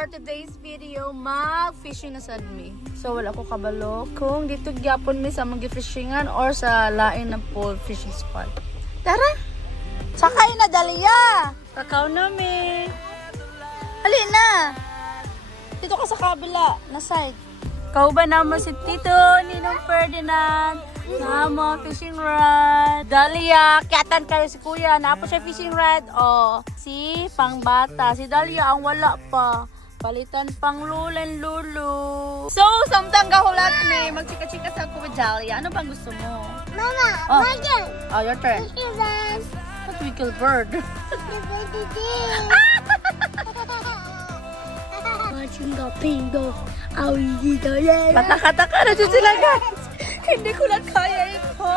for today's video, mag-fishing na sad mi. So wala ko kabalo kung dito gyapon mi sa mag-fishingan or sa lain na pool fishing spot. Tara! Sakay na, Dalia! Kakao na mi. Hali na! Dito ka sa kabila, na side. Kauban naman si Tito, Ninong Ferdinand. Nama fishing rod. Dalia, kiatan kayo si Kuya. Napo siya fishing rod. Oh, si Pangbata. Si Dalia ang wala pa. Palitan pang lulen lulu. So, samtang gahulat ni magchika-chika sa Kuya Dalia. Ano bang gusto mo? Mama, Oh. my turn. Oh, your turn. What What wickle bird? Watching the pingo. Awi dito yan. Pataka-taka na dyan sila, guys. Hindi ko na kaya ito.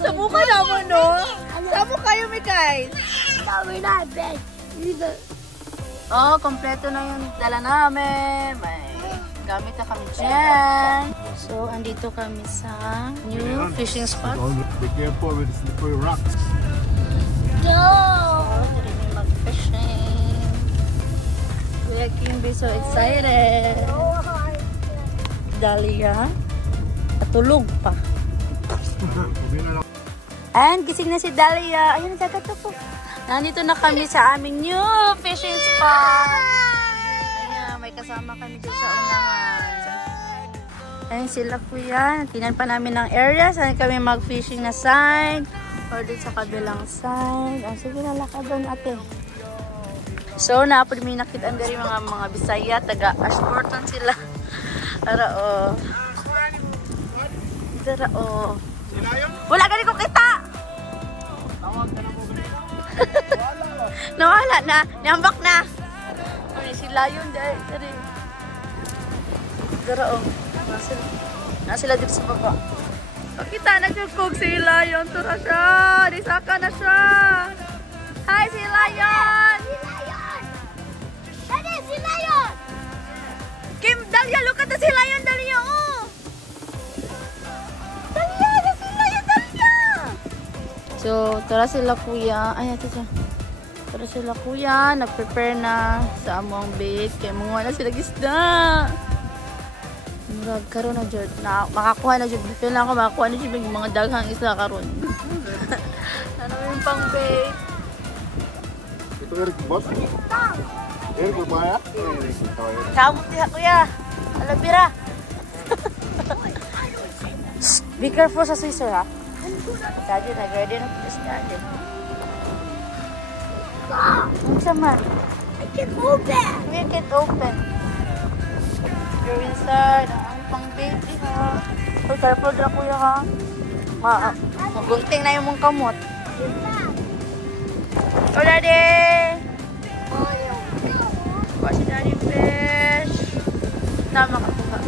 Sabukan naman, no? Sabo kayo, may guys. Sabi na, Ben. Oh, kompleto na yung dala namin. May gamit na kami dyan. So, andito kami sa new fishing spot. Be careful with the slippery rocks. Go. Oh, hindi may mag-fishing. Kuya Kimby, so excited. Dalia, natulog pa. And gising na si Dalia. Ayun, dagat na po. Nandito na kami sa aming new fishing spot. Ayan, may kasama kami dyan sa unahan. Ayun sila Kuya. Tingnan pa namin ng area. Saan kami mag-fishing na side. Or dun sa kabilang side. Oh, sige, lalakad doon ate. So, naapod may nakita ang mga Bisaya. Taga-Ashburton sila. Tara, oh. Tara, oh. Wala galing ko kita! Nawala na. Nihambak na. Ay, si Lion dahil. Tara, oh. Nasila dito sa baba. Kita, nagkukog si Lion. Tara siya. Disaka na siya. Hi, si Lion! Dali, si Lion! Kim, Dalia, look at the si Lion, Dalia, oh! Dalia, the si Lion, Dalia! So, tara sila Kuya. Ay, ito siya. Tara sila Kuya. Nag-prepare na sa among bait. Kaya mga na sila gisda. Murag, karon na dyan. Makakuha na dyan. Feel na ako makakuha na dyan yung mga daghang isla karon. Ano yung pang bait? Ito Eric, boss? Eric, berbahaya? Kamot niya, Kuya. Alabira. Be careful sa scissor, ha? Daddy, nag-ready na po si Daddy. Ano sama? I can open. We can't open. You're inside. Ang pang baby, ha? So, careful na, Kuya, ha? Magunting na yung mong kamot. Oh, Daddy! Kuha si Daddy fish. Tama ka po ba?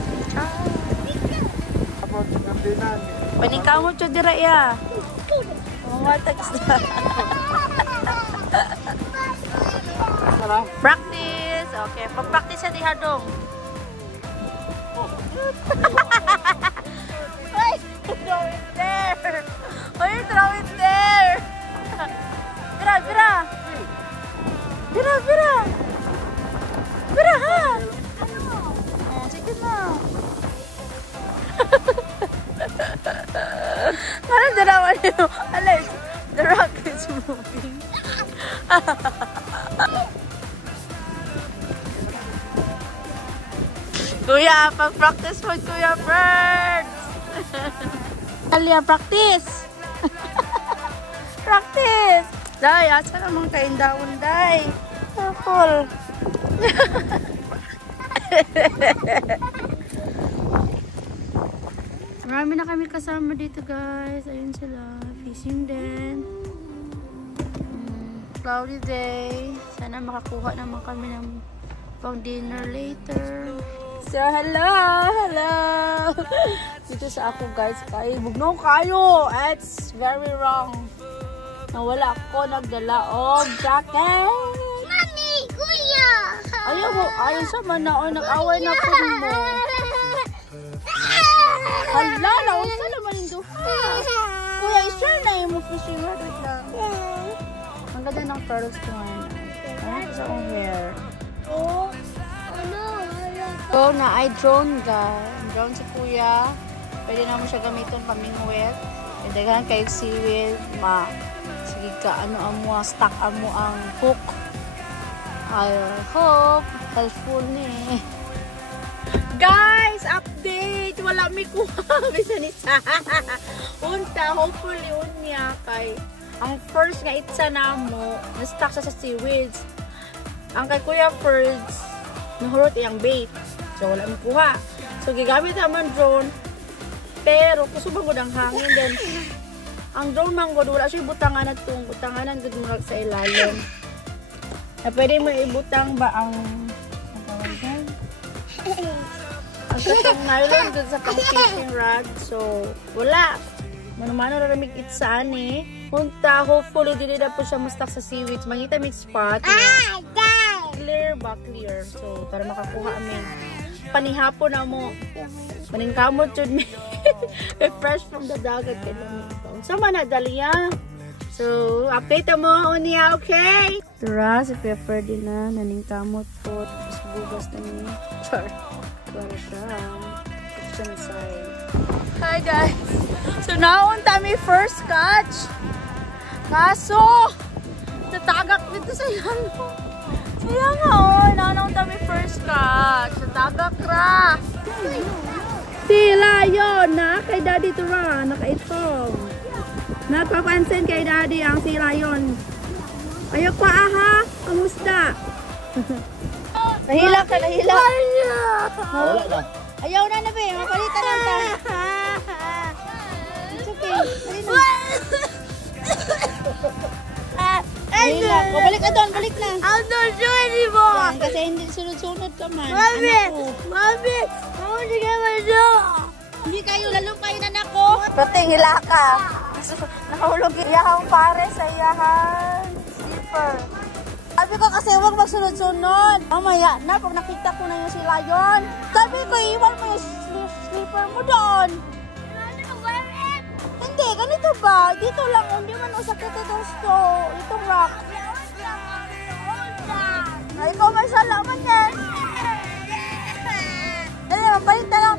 Paningkamot siya dira ya. Mga tags na. Practice. Okay, pag-practice siya diha dong. Why? Throw it there. Why throw it there? Bira, bira. Bira, bira. Bira, ha? Oh, sige na. Parang darawan nyo. Alex, the rock is moving. Kuya, pag-practice mo, Kuya Bird. Dalia, practice. Practice. Day, asa naman kain daon, Day. Careful. Marami na kami kasama dito, guys. Ayun sila. Fishing din. Cloudy day. Sana makakuha naman kami ng pang dinner later. So, hello! Hello! Dito sa ako, guys. Kaya bugnaw kayo. It's very wrong. Nawala ako. Nagdala og jacket. Mami, Kuya! Ayaw mo. Ayaw sa mana. O, nag-away na po mo. Hala, nausa naman yung duha. Kuya, i-share na yung fishing rod. Wait lang. Ang ganda ng pearls ko ngayon. Ano sa akong hair? Oh, ano? So, na ay drone ga. Drone si kuya. Pwede na mo siya gamitin pamingwit. Daghan kayo seaweed. Sige ka, ano amo, stock amo ang hook. I hope helpful ni. Guys, update! Wala may kuha. Bisa ni sa. Unta, hopefully unya kay ang first nga itsa na mo, na-stuck siya sa seaweeds. Ang kay Kuya Ferds, nahurot iyang bait. So, wala may kuha. So, gigamit naman drone. Pero, kusubang ko ng hangin din. Ang drone man ko, wala siya butangan na itong butanganan good murag sa ilalim. Na pwede mo ibutang ba ang ang katang nylon dun sa pang fishing rod. So, wala. Mano-mano naramig itsaan eh. Punta, hopefully, dili na po siya mustak sa seaweeds. Mangita may spot. Clear ba? Clear. So, para makakuha amin. Panihapon na mo. Maningkamot yun may. Fresh from the dagat. Sama na, Dalia. So, update mo niya, okay? Tara, si Pepper din na. Naningkamot po. Tapos bugas na niya. Char. Para siya. Siya na side. Hi guys! So, naunta may first catch. Kaso, natagak dito sa yano. Kaya nga, naunta may first catch. Natagak ra. Sila yun, na kay Daddy Tura, nakaitong. Nagpapansin kay Daddy ang sila yun. Ayaw pa aha, kamusta? Nahila ka, nahila. Wala na. Ayaw na na ba, mapalitan lang ta. It's okay. Nahila. O, balik ka doon, balik na. I'm not sure anymore. Yan, kasi hindi sunod-sunod ka man. Mami! Anak ko. Mami! I want to get my dog! Hindi kayo, lalong kayo na nako. Pating, hila ka. Nakahulog iyahang pare sa iyahang slipper. Sabi ko kasi huwag magsunod-sunod. Mamaya na, pag nakita ko na yung sila yun. Sabi ko, iwan mo yung slipper mo doon. Hindi, ganito ba? Dito lang, hindi man usakit itong rock. Ay, ikaw may salaman yan. Dali, mapalit na lang